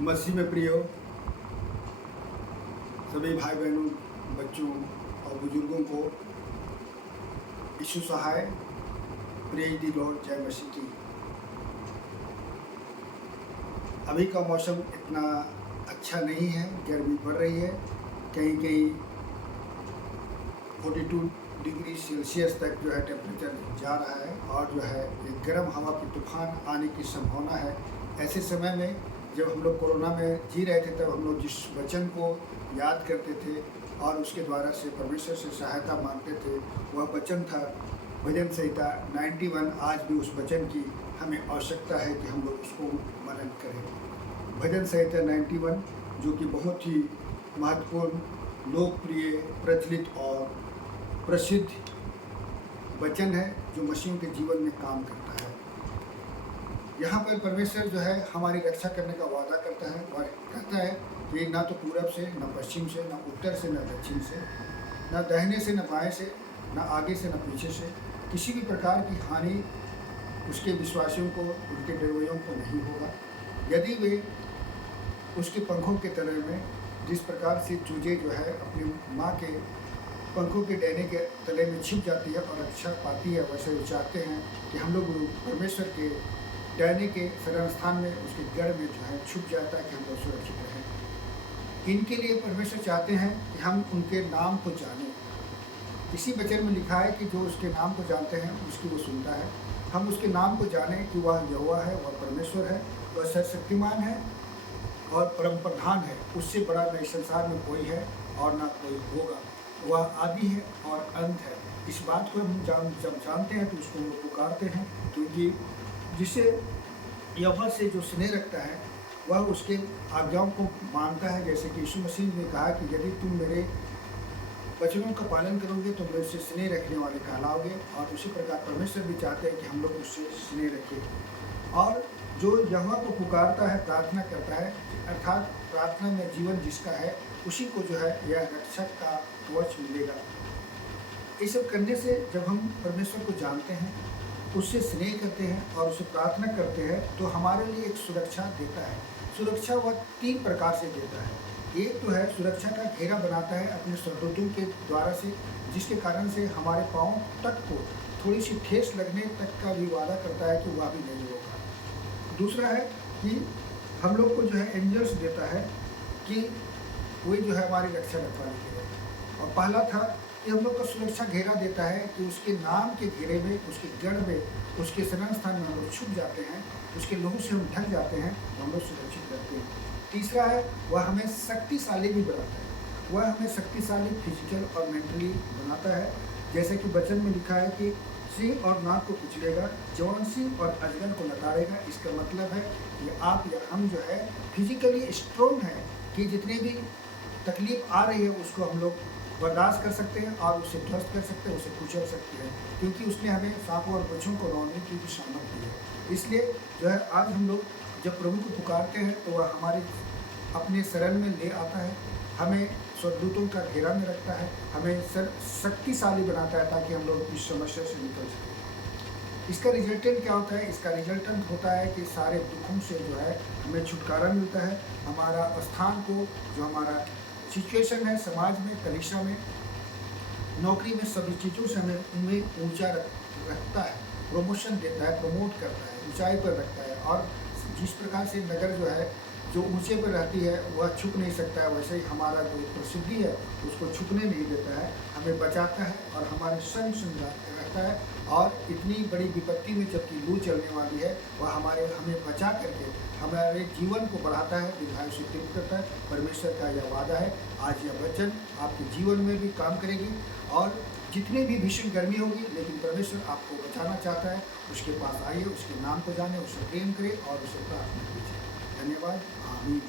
मसीह में प्रिय सभी भाई बहनों, बच्चों और बुजुर्गों को यीशु सहाय प्रेज दी लॉर्ड, जय मसीह की। अभी का मौसम इतना अच्छा नहीं है, गर्मी बढ़ रही है, कहीं कहीं 42 डिग्री सेल्सियस तक जो है टेम्परेचर जा रहा है और जो है एक गर्म हवा की तूफान आने की संभावना है। ऐसे समय में जब हम लोग कोरोना में जी रहे थे, तब हम लोग जिस वचन को याद करते थे और उसके द्वारा से परमेश्वर से सहायता मांगते थे, वह वचन था भजन संहिता 91। आज भी उस वचन की हमें आवश्यकता है कि हम लोग उसको मनन करें। भजन संहिता 91 जो कि बहुत ही महत्वपूर्ण, लोकप्रिय, प्रचलित और प्रसिद्ध वचन है जो मसीह के जीवन में काम करता है। यहाँ पर परमेश्वर जो है हमारी रक्षा करने का वादा करता है। वह कहता है कि ना तो पूरब से, न पश्चिम से, न उत्तर से, न दक्षिण से, न दाहिने से, न बाएं से, न आगे से, न पीछे से किसी भी प्रकार की हानि उसके विश्वासियों को, उनके डरवैयों को नहीं होगा। यदि वे उसके पंखों के तले में, जिस प्रकार से चूजे जो है अपनी माँ के पंखों के डहने के तले में छिप जाती है और रक्षा पाती है, वैसे वो चाहते हैं कि हम लोग परमेश्वर के डहने के शरण स्थान में, उसके गढ़ में जो है छुप जाता है कि हम लोग सुरक्षित रहें। इनके लिए परमेश्वर चाहते हैं कि हम उनके नाम को जानें। इसी वचन में लिखा है कि जो उसके नाम को जानते हैं उसकी वो सुनता है। हम उसके नाम को जानें कि वह यहोवा है, वह परमेश्वर है, वह सर्वशक्तिमान है और परम प्रधान है। उससे बड़ा न इस संसार में कोई है और ना कोई होगा। वह आदि है और अंत है। इस बात को हम जब जानते हैं तो उसको हम पुकारते हैं, क्योंकि जिसे यहोवा से जो स्नेह रखता है वह उसके आज्ञाओं को मानता है। जैसे कि यीशु मसीह ने कहा कि यदि तुम मेरे वचनों का पालन करोगे तो मेरे से स्नेह रखने वाले कहलाओगे। और उसी प्रकार परमेश्वर भी चाहते हैं कि हम लोग उससे स्नेह रखें। और जो यहोवा को पुकारता है, प्रार्थना करता है, अर्थात प्रार्थना में जीवन जिसका है, उसी को जो है यह रक्षक का कवच मिलेगा। ये सब करने से जब हम परमेश्वर को जानते हैं, उससे स्नेह करते हैं और उससे प्रार्थना करते हैं, तो हमारे लिए एक सुरक्षा देता है। सुरक्षा वह 3 प्रकार से देता है। एक तो है सुरक्षा का घेरा बनाता है अपने स्वर्गदूतों के द्वारा से, जिसके कारण से हमारे पाँव तक को थोड़ी सी ठेस लगने तक का भी वादा करता है कि वह भी नहीं होगा। दूसरा है कि हम लोग को जो है एंजल्स देता है कि वही जो है हमारी रक्षा रखवाने के लिए। और पहला था कि हम लोग का सुरक्षा घेरा देता है कि उसके नाम के घेरे में, उसके गढ़ में, उसके शरण स्थान में हम लोग छुप जाते हैं, उसके लोगों से हम ढक जाते हैं तो हम लोग सुरक्षित रहते हैं। तीसरा है वह हमें शक्तिशाली भी बनाता है। वह हमें शक्तिशाली फिजिकल और मेंटली बनाता है। जैसे कि वचन में लिखा है कि सिंह और नाग को कुचलेगा, जवान सिंह और अजगर को लताड़ेगा। इसका मतलब है कि आप या हम जो है फिजिकली स्ट्रॉन्ग है कि जितनी भी तकलीफ आ रही है उसको हम लोग बर्दाश्त कर सकते हैं और उसे ध्वस्त कर सकते हैं, उसे कुचल सकते हैं, क्योंकि उसने हमें सांपों और बच्चों को रौंदने की भी सामर्थ दी है। इसलिए जो है आज हम लोग जब प्रभु को पुकारते हैं तो वह हमारे अपने शरण में ले आता है, हमें स्वर्गदूतों का घेरा में रखता है, हमें शक्तिशाली बनाता है ताकि हम लोग इस समस्या से निकल सकें। इसका रिजल्टेंट क्या होता है? इसका रिजल्टेंट होता है कि सारे दुखों से जो है हमें छुटकारा मिलता है। हमारा स्थान को, जो हमारा सिचुएशन है समाज में, कलीसिया में, नौकरी में, सभी चीज़ों से हमें ऊंचा रखता है, प्रमोशन देता है, प्रमोट करता है, ऊंचाई पर रखता है। और जिस प्रकार से नगर जो है जो ऊंचे पर रहती है वह छुप नहीं सकता है, वैसे ही हमारा जो प्रसिद्धि है उसको छुपने नहीं देता है, हमें बचाता है और हमारे संग संग रहता है। और इतनी बड़ी विपत्ति में जबकि लू चलने वाली है, वह हमें बचा करके हमारे जीवन को बढ़ाता है, दीर्घायु से तृप्त करता है। परमेश्वर का यह वादा है। आज यह वचन आपके जीवन में भी काम करेगी और जितनी भी भीषण गर्मी होगी, लेकिन परमेश्वर आपको बचाना चाहता है। उसके पास आइए, उसके नाम को जाने, उसे प्रेम करें और उसे प्रार्थना कीजिए। धन्यवाद। आमीन।